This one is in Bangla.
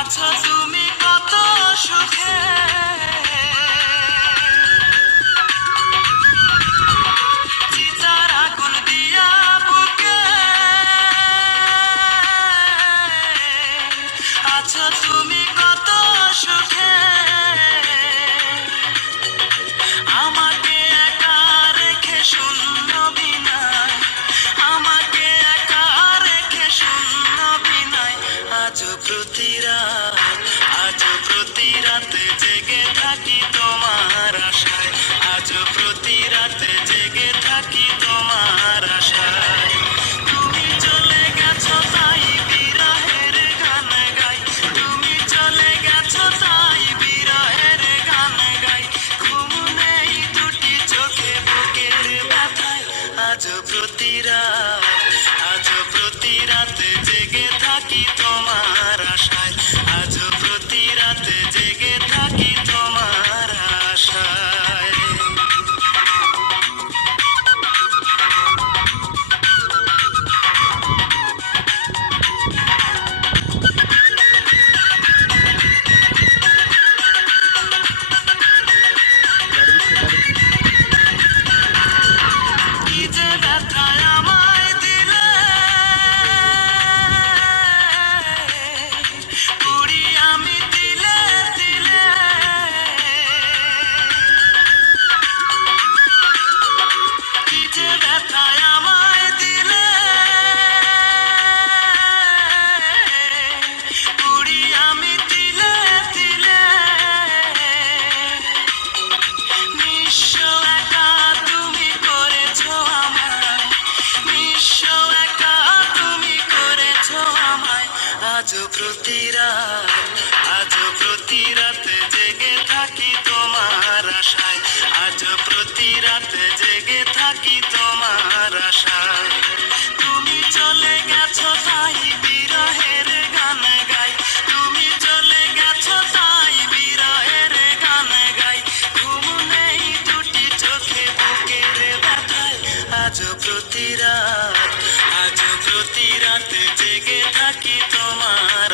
আছো তুমি কত সুখে, চিতার আগুন দিয়া বুকে আছো তুমি কত সুখে। আমাকে একা রেখে শূন্য বিনায়, আমাকে একা রেখে শূন্য বিনায় আজও প্রতি রাত, আজও প্রতি রাতে জেগে থাকি তোমার আশায়, আজও প্রতি রাতে জেগে থাকি তোমার আশায়। তুমি চলে গেছো তাই বিরহের গান গাই, তুমি চলে গেছো তাই বিরহের গান গাই। ঘুম নেই দুটি চোখে বুকের ব্যথায়, আজও প্রতি রাত, আজও প্রতি রাতে জেগে থাকি তোমার আশায়, আজও প্রতি রাতে জেগে থাকি তোমার আশায়। কি যে ব্যথায় আমায় দিলে, পুরি আমি দিলে দিলে। কি যে ব্যথায় আমায় দিলে, পুরি আমি দিলে দিলে। নিঃস্ব একা তুমি করেছো আমায়, নিঃস্ব একা তুমি করেছো আমায়। আজও প্রতি রাত, আজও প্রতি রাতে জেগে থাকি তোমার আশায়, আজও প্রতি রাতে জেগে থাকি তোমার আশায়। তুমি চলে গেছো তাই বিরহের গান গাই, তুমি চলে গেছো তাই বিরহের গান গাই। ঘুম নেই দুটি চোখে বুকের ব্যথায়, আজও প্রতি রাত, আজও প্রতি রাতে জেগে থাকি তোমার